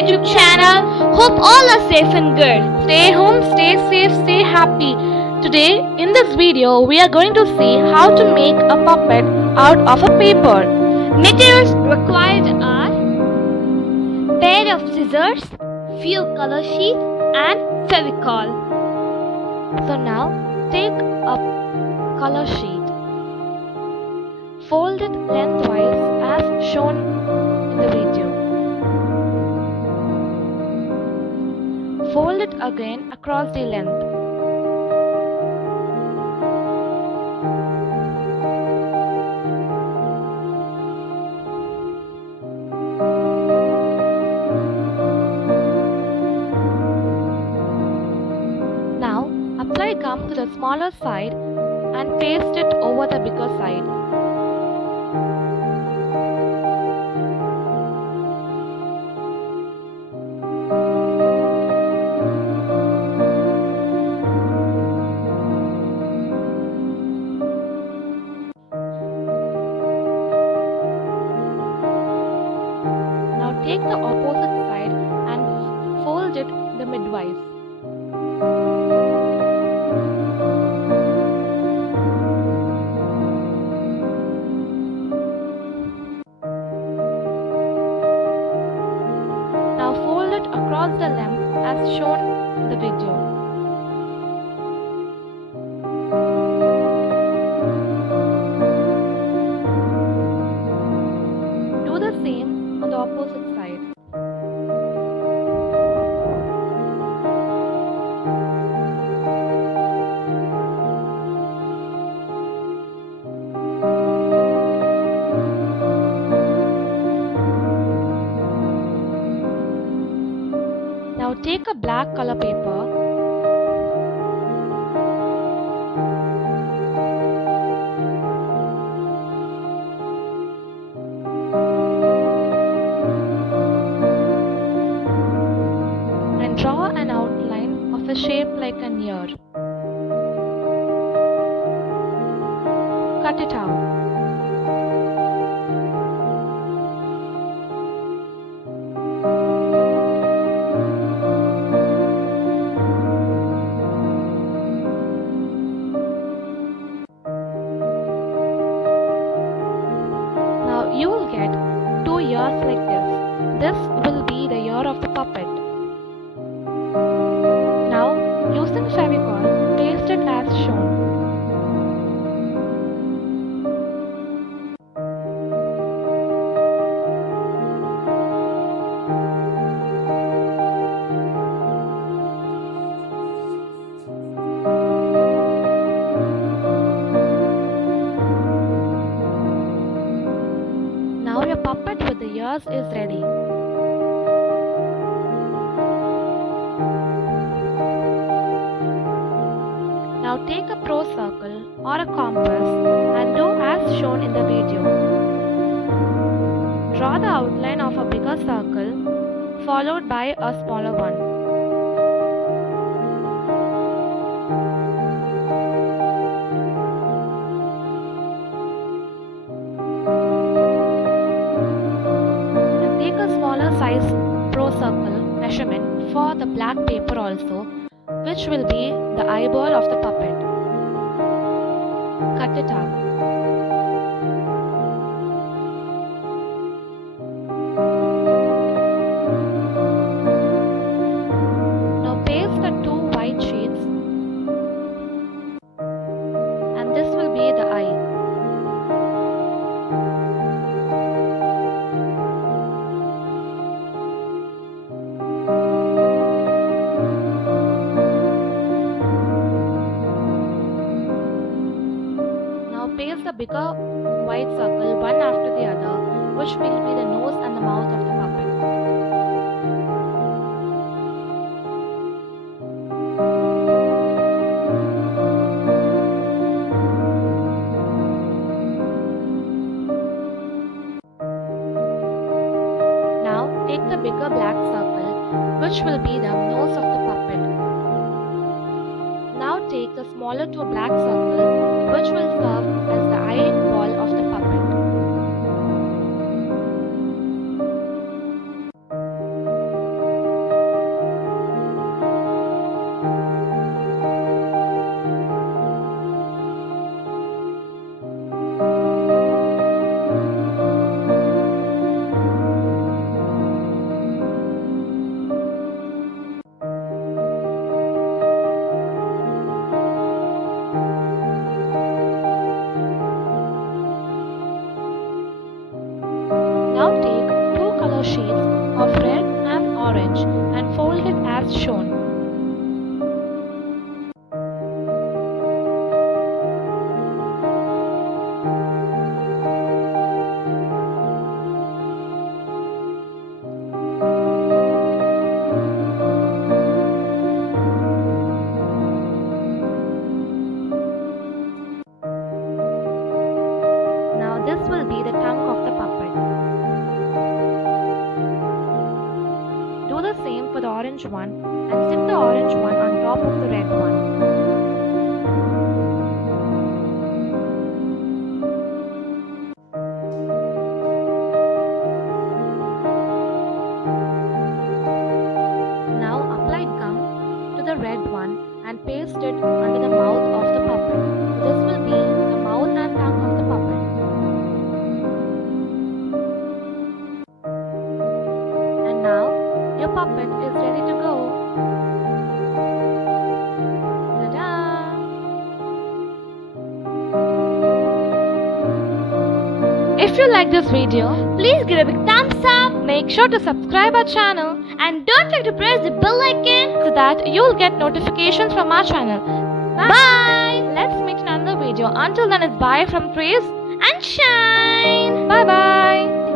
YouTube channel. Hope all are safe and good. Stay home, stay safe, stay happy. Today in this video we are going to see how to make a puppet out of a paper. Materials required are pair of scissors, few color sheets and Fevicol. So now take a color sheet, fold it lengthwise as shown in the video. Fold it again across the length. Now apply gum to the smaller side and paste it over the bigger side. Take the opposite side and fold it the midwise. Now fold it across the length as shown in the video. Do the same on the opposite side. Now take a black color paper . And draw an outline of a shape like an ear. Cut it out. Now you will get two ears like this. This will be the ear of the puppet. Now using Fevicol, paste it as shown. Now your puppet with the ears is ready. Now take a pro circle or a compass and do as shown in the video. Draw the outline of a bigger circle followed by a smaller one. Smaller size pro circle measurement for the black paper also, which will be the eyeball of the puppet. Cut it out. Now paste the two white sheets and this will be the eye. Paste the bigger white circle one after the other, which will be the nose and the mouth of the puppet. Now take the bigger black circle, which will be the nose of the puppet. Now take the smaller two black circles, which will serve as the eyeball of the puppet. orange one and stick the orange one on top of the red one. Now apply gum to the red one and paste it under the mouth of the puppet. This will be the mouth and tongue of the puppet. And now your puppet is ready to go. Ta-da! If you like this video, please give a big thumbs up. Make sure to subscribe our channel and don't forget to press the bell icon so that you'll get notifications from our channel. Bye! Let's meet in another video. Until then, it's bye from Trace and Shine.